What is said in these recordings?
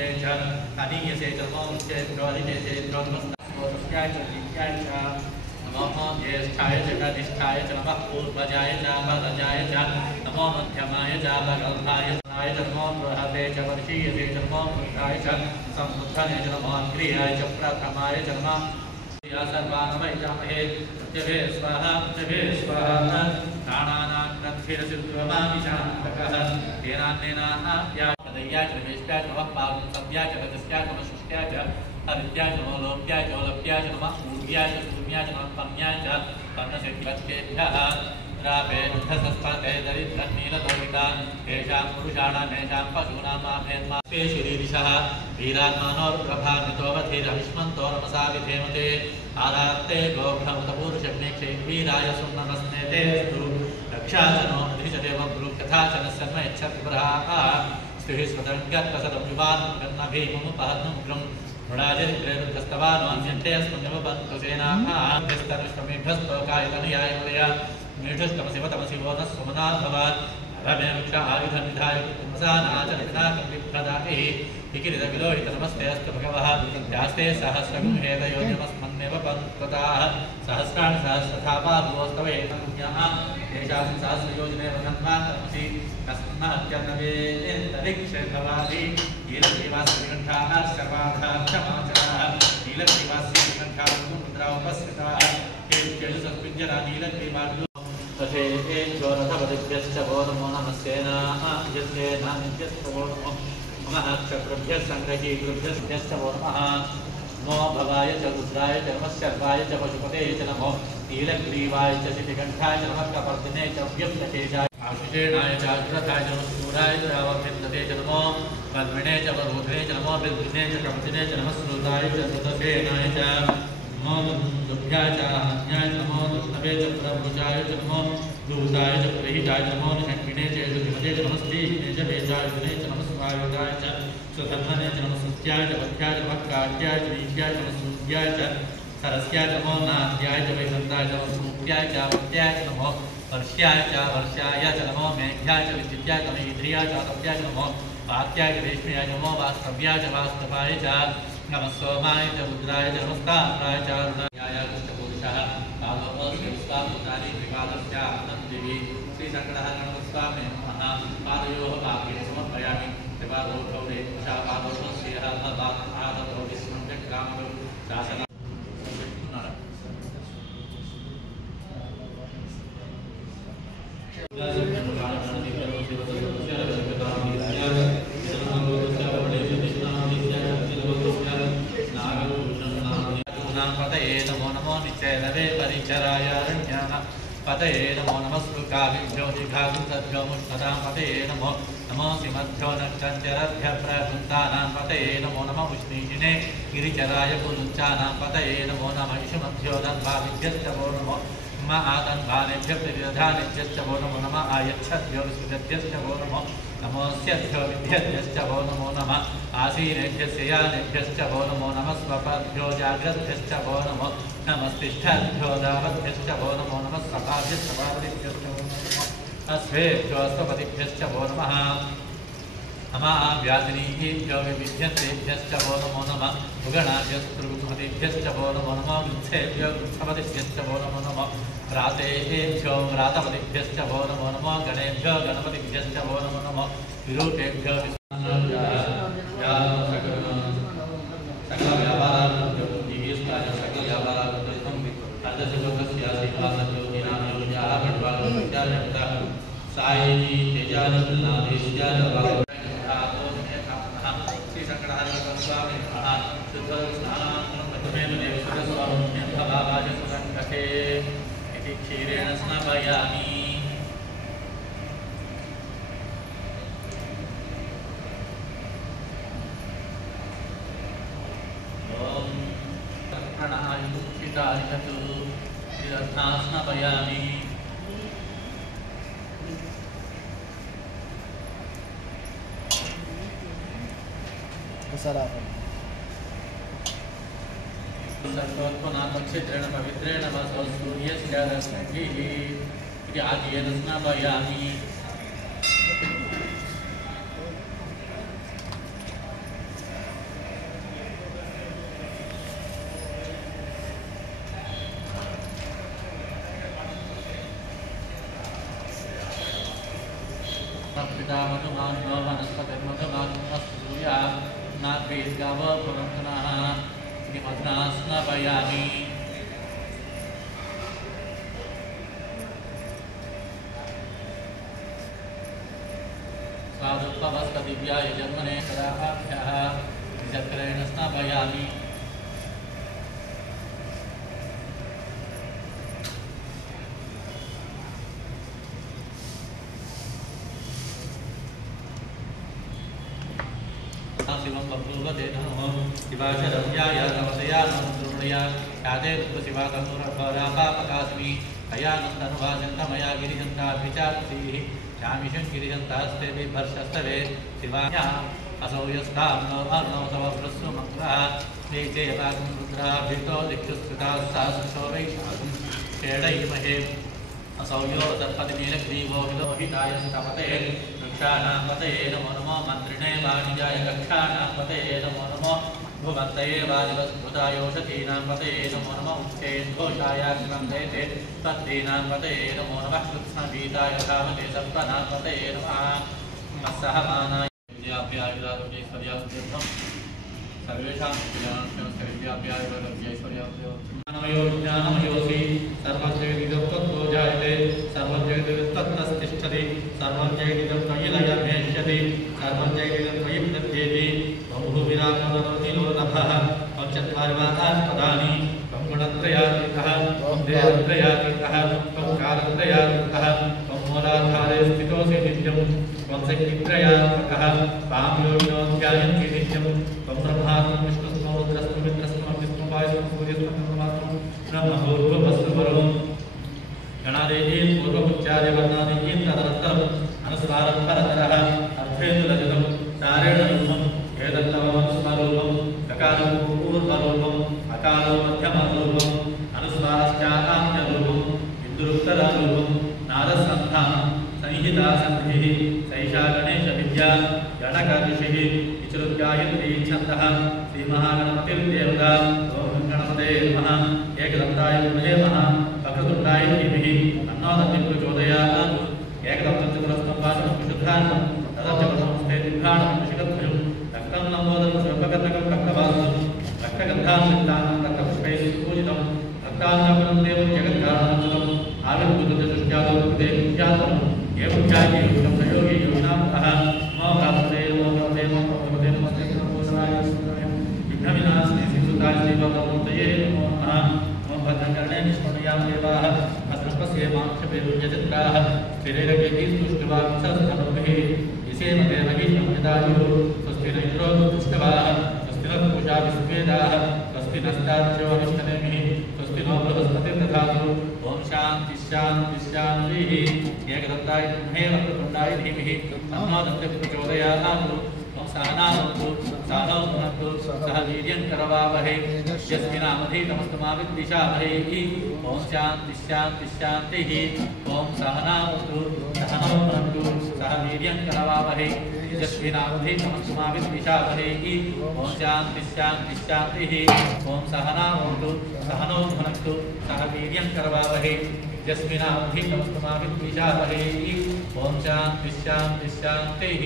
नमस्ते च अनीयसे च नमो नृत्येभ्यो अनिकेशेभ्यो नमस्ते नमो ज्येष्ठाय च कनिष्ठाय च नमः पूर्वजाय च वरजाय च नमो मध्यमाय च वगल्भाय च नमो बृहते च वर्षीयसे च नमो वृद्धाय च संबुद्धने च नमो अग्रियाय च प्रथमाय च नमः सर्वानमय जामहे जभे स्वाहा प्राणानां ग्रन्थिरसिद्ध्वमामिषान्तकः तेनान्नेनाद्या पदय्या च वेष्ट्या च नमः पावं सव्या च रजस्या च वशिष्ट्या च हरित्या च नमो लोप्या च ओलप्या च नमः ऊर्व्या च सूर्या च नमः पम्या च पर्णसिद्धिवत्येभ्यः रापेद्धसस्पते दरिद्रन्नीललोहितान् तेषां पुरुषाणां तेषां पशूनां मामेन्मास्ते शिरीरिषः वीरात्मानोर्प्रभामितोऽवधीरविष्मन्तो नमसा विधेमते आरात्ते गोभ्रमुतपूरुषग्नेक्षैर्वीराय सुम्नमस्नेते स्तु रक्षाचनो अधिचदेव गुरुकथाचनः सन्म यच्छत्पुरः स्त्रिः स्वतङ्गत्वसदं युवान् गन्नभीममुपहन्नुग्रं मृडाजरिद्रेरुद्धस्तवान्वान्यन्ते अस्मन्यवपन्तुसेनाः स्तमेभ्यस्तोकायतनयाय मुदया मेढस्तमसिवतमसिवो नः सुमना भवान् अभमे वृक्ष आयुधं विधाय कुम्भसानाचरितनाकविप्रदाभिः विकिरितविलोहित नमस्ते अस्तु भगवः यास्ते सहस्रगुंहेदयोजमस्मन्नेव पन्त्वताः सहस्राणि सहस्रथा बाहुवस्तवेतन्यः तेषां सहस्रयोजनेव धन्वान् तमसि तस्मात्यन्नवेत्तविक्षेभवादि नीलग्रीवास्यकण्ठाः सर्वाधाक्षमाचराः नीलग्रीवास्यकण्ठाः मुद्रा उपस्थिताः केषु सत्पिञ्जरा नीलग्रीवाद्यो तथेभ्यो रथपतिभ्यश्च वो नमो नमस्तेनाभ्यश्च वो नमो नमः चक्रभ्यः सङ्ग्रहीतृभ्यश्च वो नमः नमो भवाय च रुद्राय च नमः सर्वाय च पशुपते च नमो नीलग्रीवाय च शितिकण्ठाय च नमः कपर्दिने च व्यक्तकेशाय आशिषेणाय च अग्रथाय च नमः सूराय च रावभिन्दते च नमो पद्मिने च वरोधने च नमो बिल्दिने च कवचिने च नमः श्रुताय च सुदसेनाय च नमो दुभ्याय च हन्याय च नमो दुष्णवे च प्रभुजाय च नमो दूताय च प्रहिताय च नमो निषङ्गिने च दुधिमते च नमस्तीष्णे च वेदायुधने च नमः स्वायुधाय च सुधन्वने च नमः सुत्याय च वध्याय च नमः काट्याय च नीत्याय च नमः सूर्याय च सरस्याय च नमो नाद्याय च वैसन्ताय च नमः सूर्याय च वत्याय च नमो वर्ष्याय च नमो मेघ्याय च विद्युत्याय च मैध्र्याय च तप्याय च नमो वाक्याय च रेष्म्याय च नमो वास्तव्याय च वास्तवाय च नमः सोमाय च रुद्राय च नमस्ताम्राय च अरुणाय कृष्णपुरुषः पादोपस्वामुदानी विवादस्यानन्दिवि श्रीशङ्करः नमः पादयोः पापे समर्पयामि त्रिपादोभौरे उषापादोपस्यः आदतो विष्णुं व्यक्रामो शासनम् पतये नमो नमो निचैलवे परिचराय अरण्याः पतये नमो नमः श्रुकाभिभ्यो जिघागुंसभ्यो मुष्मतां पतये नमो नमोऽसिमभ्यो नक्षञ्चरभ्य प्रभृन्तानां पतये नमो नमः उष्णीषिणे गिरिचराय कुरुच्चानां पतये नमो नमः इषुमभ्यो धन्वाभिभ्यश्च वो नमो आतन्वानेभ्य प्रतिदधानेभ्यश्च वो नमो नमः आयच्छद्भ्यो विसृजद्भ्यश्च वो नमो नमोऽस्यभ्यो विद्यद्भ्यश्च वो नमो नमः आसीनेभ्यस्य यानेभ्यश्च वो नमो नमः स्वपद्भ्यो जाग्रद्भ्यश्च वो नमो नमस्तिष्ठद्भ्यो दावद्भ्यश्च वो नमो नमः सभाभ्यश्च पार्वतीभ्यश्च वो नमः अस्वेभ्यो स्वपतिभ्यश्च वो नमः अमाव्यासिनीभ्यो विविध्यन्तेभ्यश्च वो नमो नमः उगणाभ्यस्त्रुगुमतिभ्यश्च वो नमो नमः वृत्सेभ्यो वृत्सपतिभ्यश्च वो नमो नमः व्रातेभ्यो व्रातपतिभ्यश्च वो नमो नमः गणेभ्यो गणपतिभ्यश्च वो नमो नमः विरूपेभ्यो क्षीरेण स्नापयामि ॐ प्रणायुक्षिताय तु श्रीरत्ना स्नापयामि सर्वोत्पन्नाक्षेत्रेण पवित्रेण वसो सूर्यस्य रश्मिभिः इति आद्येन स्नापयामि नो वनस्पतिर्मधुमानमस्तूया नाद्वीर्गावपुनः श्रीमध्ना स्नापयामि स्वादुपवस्पतिभ्याय जन्मने सदाभ्यः चक्रेण स्नापयामि शिवं बभूवते नमो शिवाशरव्याय नमसया नमस्रुणया याते शिवातमुरपरापापकास्मि अयानन्दनुभाजन्तमया गिरिजन्ताभिचार्तिः श्यामिषं गिरिजन्तास्ते बिभर्षस्तवे शिवाया असौ यस्तां नो अर्णौ तव प्रस्वमङ्गः नीचेवागं रुद्राभितो दिक्षुस्कृतास्ता सुशोभैषागं षेडैमहे असौ यो तत्पतिनीलग्रीवो हिताय स्तपते वृक्षाणापतये नमो नमो मन्त्रिणे वाणिजाय कक्षाणापतये नमो नमो भुवन्तये वादिवस्फुतायोषधीनां पतये नमो नमः उच्चेन्द्घोषाय ग्रन्थेते तद्धीनां पतये नमो नमः कृत्स्नवीताय धामते सप्तनां पतये नमः मत्सहमानाय विद्याभ्यायुरारोग्यैश्वर्यास्तुभ्यं सर्वेषां विद्याभ्यायुरारोग्यैश्वर्यास्तुभ्यं ज्ञानमयोऽसि सर्वज्ञैर्निजं तत्त्वो जायते सर्वज्ञैर्निजस्तत्तस्तिष्ठति सर्वज्ञैर्निजं त्वयि लयमेष्यति सर्वज्ञैर्निजं त्वयि विदध्येति बहुविरामोदीनो नभः पञ्चत्वारिवादास्पदानि त्वं गुणत्रयातीतः त्वं देहत्रयातीतः त्वं कालत्रयातीतः त्वं मूलाधारे स्थितोऽसि नित्यं त्वं शक्तित्रयात्मकः त्वां योगिनोऽध्यायन्ति नित्यं त्वं ब्रह्मा त्वं विष्णुस्त्वं रुद्रस्त्वं मित्रस्त्वं विष्णुं वायुस्त्वं सूर्यस्त्वं ब्रह्मास्त्वं ब्रह्मभूर्भुवस्सु वरुणं गणादेवीं पूर्वमुच्चार्यवर्णादेवीं तदनन्तरम् अनुस्वारं परतरः अर्थेन्दुललितं तारेण रूपम् एतत्तवमनुस्वरूपं ककालं पूर्वरूपम् अकालो मध्यमरूपम् अनुस्वारश्चाकाम्यरूपम् इन्दुरुत्तररूपं नारसन्धानं संहितासन्धिः सैषा गणेशविद्या गणकऋषिः विचरुद्गायत्री छन्दः श्रीमहागणपतिर्देवता ॐ गणपते नमः एकदन्ताय विद्महे वक्रतुण्डाय धीमहि तन्नो दन्तिः प्रचोदयात् एकदन्तं चतुरस्तं विशुद्धान्तं तदर्थमस्ते दिव्याणं विशिखद्वयं रक्तं लम्बोदरं सर्वकर्णकं रक्तवासं रक्तगन्धां सिद्धानं रक्तपुष्पैः पूजितं रक्तान्नपनं देवं जगद्धारणं आविर्भूतदशुष्यादो देव्यात्मनं एवं ध्याये योगिनं सयोगी योगिनामः नमो भगवते नमस्ते नमोदराय विघ्नविनाशिने सिद्धुताय श्रीभगवतये नमो नमः नमो भद्रकर्णे निष्पणयां देवाः भद्रपश्येमाक्षपेरुज्यचित्राः स्थिरैरव्यतिस्तुष्टवांसस्तनोभिः यसेम देवगीतं यदायुः स्वस्ति न इन्द्रो दुष्टवाः स्वस्ति नः पूषा विश्वेदाः स्वस्ति नस्तार्क्ष्यो अरिष्टनेमिः स्वस्ति नो बृहस्पतिर्दधातु ॐ शान्ति शान्ति शान्तिः एकदन्ताय विद्महे वक्रतुण्डाय धीमहि तन्नो दन्तिः प्रचोदयात् ॐ सहनावतु सहनौ भुनक्तु सह वीर्यं करवावहै यस्मिन्नामधीतमस्तुमाविद्विषावहै ॐ शान्ति शान्ति शान्तिः ॐ सहनावतु सहनौ भुनक्तु सह वीर्यं करवावहै यस्मिन्नामधीतमस्तुमाविद्विषावहै ॐ शान्ति शान्ति शान्तिः ॐ सहनावतु सहनौ भुनक्तु सह वीर्यं करवावहै यस्मिन्नामधीतमस्तुमाविद्विषावहै ॐ शान्ति शान्ति शान्तिः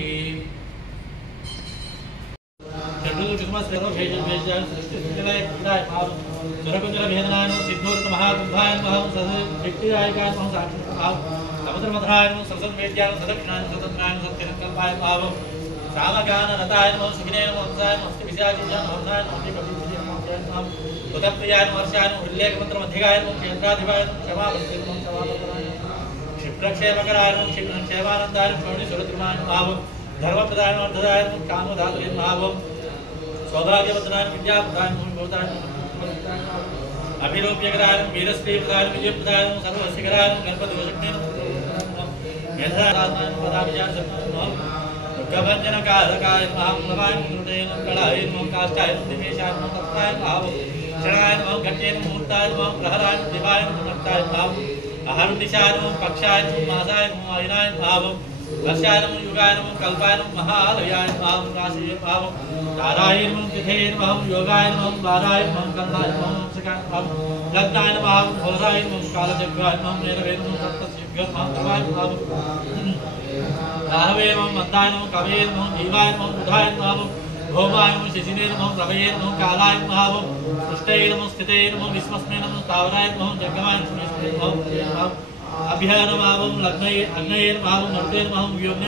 सौभाग्यवदनाय विद्याप्रदाय भूमिभूताय अभिरूप्यकराय वीरश्रीप्रदाय विजयप्रदाय सर्वसिकराय गणपतिवशक्तिं मेधाराधनाय पदाभिजाय नमः दुर्गभञ्जनकारकाय महाप्रभाय कृतेन कलाय नमः काष्ठाय दिमेशाय नमः तत्ताय भाव क्षणाय नमः घटेन मुहूर्ताय नमः प्रहराय दिवाय नमः नक्ताय भाव अहर्निशाय नमः पक्षाय नमः मासाय नमः आयनाय भाव वर्षाय नमः युगाय नमः कल्पाय नमः महालयाय नमः राशिये भाव ताराय नमः तिथे नमः योगाय नमः बाराय नमः कन्नाय नमः सकाय नमः लग्नाय नमः भोराय नमः कालचक्राय नमः मेरवे नमः सप्तसिद्धाय नमः राहवे नमः मंदाय नमः कवये नमः जीवाय नमः बुधाय नमः भौमाय नमः शिशिने नमः प्रभये नमः कालाय नमः पुष्टये नमः स्थितये नमः विश्वस्मे नमः स्थावराय नमः जगमाय नमः अभ्याय नमः लग्नये अग्नये नमः मरुते नमः व्योम्ने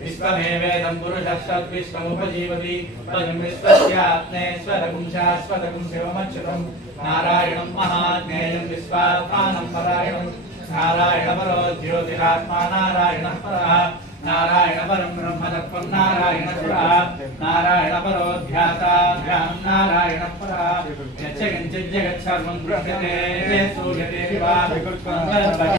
विश्वमेवेदं पुरुषः विश्वमुपजीवति तं विश्वस्यात्मेश्वरं शाश्वतं शिवमच्युतं नारायणं महाज्ञेयं विश्वात्मानं परायणं नारायणपरो ज्योतिरात्मा नारायणः परः नारायणपरं ब्रह्मतत्त्वं नारायणपुरः नारायणपरो ध्याता ध्यानं नारायणः परः यच्च किञ्चित् जगत्सर्वं दृश्यते सूयते विवा